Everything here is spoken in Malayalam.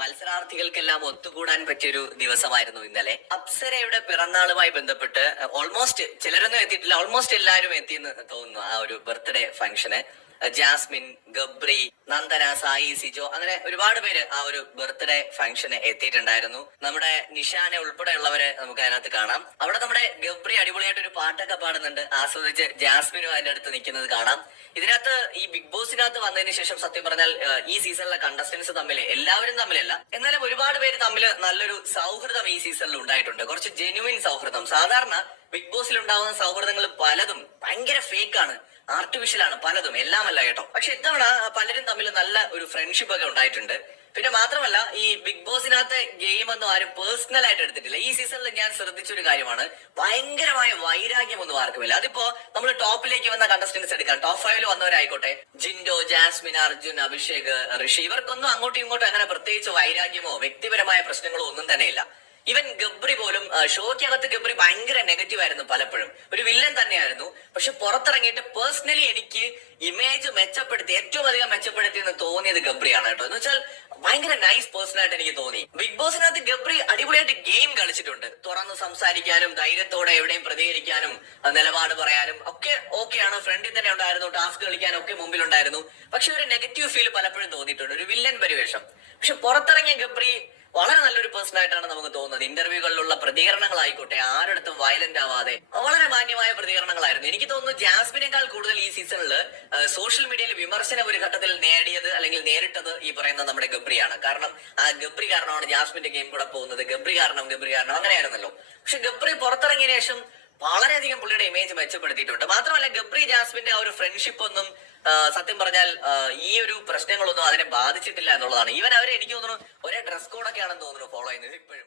മത്സരാർത്ഥികൾക്കെല്ലാം ഒത്തുകൂടാൻ പറ്റിയൊരു ദിവസമായിരുന്നു ഇന്നലെ. അപ്സരയുടെ പിറന്നാളുമായി ബന്ധപ്പെട്ട് ഓൾമോസ്റ്റ് ചിലരൊന്നും എത്തിയിട്ടില്ല ഓൾമോസ്റ്റ് എല്ലാവരും എത്തിയെന്ന് തോന്നുന്നു ആ ഒരു birthday function Jasmin Gabri Nandana Sai Sijo അങ്ങനെ ഒരുപാട് പേര് ആ ഒരു ബർത്ത്ഡേ ഫംഗ്ഷന് എത്തിയിട്ടുണ്ടായിരുന്നു. നമ്മുടെ നിഷാനെ ഉൾപ്പെടെയുള്ളവരെ നമുക്ക് അതിനകത്ത് കാണാം. അവിടെ നമ്മുടെ ഗബ്രി അടിപൊളിയായിട്ട് ഒരു പാട്ടൊക്കെ പാടുന്നുണ്ട്. ആസ്വദിച്ച് ജാസ്മിനും അതിന്റെ അടുത്ത് നിൽക്കുന്നത് കാണാം. ഇതിനകത്ത് ഈ ബിഗ് ബോസിനകത്ത് വന്നതിന് ശേഷം സത്യം പറഞ്ഞാൽ ഈ സീസണിലെ കണ്ടസ്റ്റൻസ് തമ്മിൽ എല്ലാവരും തമ്മിലല്ല എന്നാലും ഒരുപാട് പേര് തമ്മിൽ നല്ലൊരു സൗഹൃദം ഈ സീസണിൽ ഉണ്ടായിട്ടുണ്ട്. കുറച്ച് ജെനുവിൻ സൗഹൃദം. സാധാരണ ബിഗ് ബോസിൽ ഉണ്ടാവുന്ന സൗഹൃദങ്ങൾ പലതും ഭയങ്കര ഫേക്ക് ആണ്. ആർട്ടിഫിഷ്യൽ ആണ് പലതും എല്ലാമല്ല കേട്ടോ. പക്ഷെ ഇത്തവണ പലരും തമ്മിൽ നല്ല ഒരു ഫ്രണ്ട്ഷിപ്പ് ഒക്കെ ഉണ്ടായിട്ടുണ്ട്. പിന്നെ മാത്രമല്ല ഈ ബിഗ് ബോസിനകത്തെ ഗെയിം ഒന്നും ആരും പേഴ്സണൽ ആയിട്ട് എടുത്തിട്ടില്ല. ഈ സീസണിൽ ഞാൻ ശ്രദ്ധിച്ച ഒരു കാര്യമാണ്. ഭയങ്കരമായ വൈരാഗ്യമൊന്നും ആർക്കുമില്ല അതിപ്പോ നമ്മൾ ടോപ്പിലേക്ക് വന്ന കണ്ടസ്റ്റൻസ് എടുക്കാം. ടോപ്പ് ഫൈവിൽ വന്നവരായിക്കോട്ടെ. ജിൻഡോ ജാസ്മിൻ അർജുൻ അഭിഷേക് ഋഷി. ഇവർക്കൊന്നും അങ്ങോട്ടും ഇങ്ങോട്ടും അങ്ങനെ പ്രത്യേകിച്ച് വൈരാഗ്യമോ വ്യക്തിപരമായ പ്രശ്നങ്ങളോ ഒന്നും തന്നെയില്ല ഇവൻ ഗബ്രി പോലും ഷോയ്ക്കകത്ത് ഗബ്രി ഭയങ്കര നെഗറ്റീവ് ആയിരുന്നു പലപ്പോഴും. ഒരു വില്ലൻ തന്നെയായിരുന്നു. പക്ഷെ പുറത്തിറങ്ങിയിട്ട് പേഴ്സണലി എനിക്ക് ഇമേജ് മെച്ചപ്പെടുത്തി ഏറ്റവും അധികം മെച്ചപ്പെടുത്തി എന്ന് തോന്നിയത് ഗബ്രിയാണ് കേട്ടോ. എന്ന് വെച്ചാൽ ഭയങ്കര നൈസ് പേഴ്സൺ ആയിട്ട് എനിക്ക് തോന്നി. ബിഗ് ബോസിനകത്ത് ഗബ്രി അടിപൊളിയായിട്ട് ഗെയിം കളിച്ചിട്ടുണ്ട്. തുറന്ന് സംസാരിക്കാനും ധൈര്യത്തോടെ എവിടെയും പ്രതികരിക്കാനും നിലപാട് പറയാനും ഒക്കെ ഓക്കെയാണ് ഫ്രണ്ടിൽ തന്നെ ഉണ്ടായിരുന്നു ടാസ്ക് കളിക്കാനും ഒക്കെ മുമ്പിലുണ്ടായിരുന്നു. പക്ഷെ ഒരു നെഗറ്റീവ് ഫീൽ പലപ്പോഴും തോന്നിയിട്ടുണ്ട്. ഒരു വില്ലൻ പരിവേഷം. പക്ഷെ പുറത്തിറങ്ങിയ ഗബ്രി വളരെ നല്ലൊരു പേഴ്സൺ ആയിട്ടാണ് നമുക്ക് തോന്നുന്നത്. ഇന്റർവ്യൂകളിലുള്ള പ്രതികരണങ്ങളായിക്കോട്ടെ ആരടുത്തും വയലന്റ് ആവാതെ. വളരെ മാന്യമായ പ്രതികരണങ്ങളായിരുന്നു. എനിക്ക് തോന്നുന്നു ജാസ്മിനേക്കാൾ കൂടുതൽ ഈ സീസണിൽ സോഷ്യൽ മീഡിയയിൽ വിമർശനം ഒരു ഘട്ടത്തിൽ നേടിയത് അല്ലെങ്കിൽ നേരിട്ടത് ഈ പറയുന്ന നമ്മുടെ ഗബ്രിയാണ്. കാരണം ആ ഗബ്രി കാരണമാണ് ജാസ്മിന്റെ ഗെയിം കൂടെ പോകുന്നത്. ഗബ്രി കാരണം ഗബ്രി കാരണം അങ്ങനെയായിരുന്നല്ലോ. പക്ഷെ ഗബ്രി പുറത്തിറങ്ങിയ ശേഷം വളരെയധികം പുള്ളിയുടെ ഇമേജ് മെച്ചപ്പെടുത്തിയിട്ടുണ്ട്. മാത്രമല്ല ഗബ്രി ജാസ്മിന്റെ ആ ഒരു ഫ്രണ്ട്ഷിപ്പ് ഒന്നും സത്യം പറഞ്ഞാൽ ഈ ഒരു പ്രശ്നങ്ങളൊന്നും അതിനെ ബാധിച്ചിട്ടില്ല എന്നുള്ളതാണ്. ഈവൻ അവരെ എനിക്ക് തോന്നുന്നു ഒരേ ഡ്രസ് കോഡൊക്കെയാണെന്ന് തോന്നുന്നു ഫോളോ ചെയ്യുന്നത്. ഇപ്പോഴും.